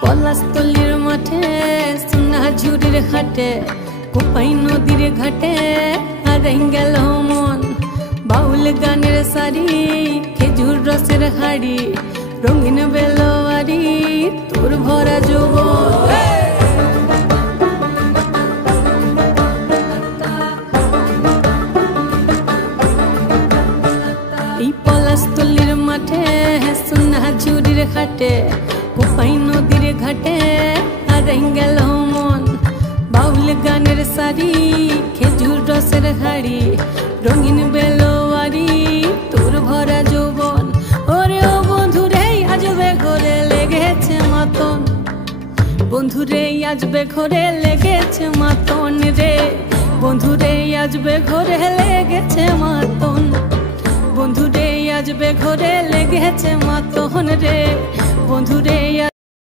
পলাশতলির মাঠে সোনা ঝুড়ির হাটে কোপাই নদীর ঘাটে হারাই গেল মন বাউল গানের সারি খেজুর রসের হাড়ি রঙিন বেলোয়ারি তোর ভরা যৌবন এই পলাশতলির মাঠে সোনা ঝুড়ির হাটে কোপাই নদীর ঘাটে হারাই গেল মন বাউল গানের সারি খেজুর রসের হাড়ি রঙিন বেলোয়ারি তোর ভরা যৌবন ওরে ও বন্ধুরে আজবে ঘরে লেগেছে মাতন বন্ধুরে আজবে ঘরে লেগেছে মাতন রে বন্ধুরে আজবে ঘরে লেগেছে মাতন বন্ধুরে আজবে ঘরে লেগেছে মাতন রে বন্ধুরে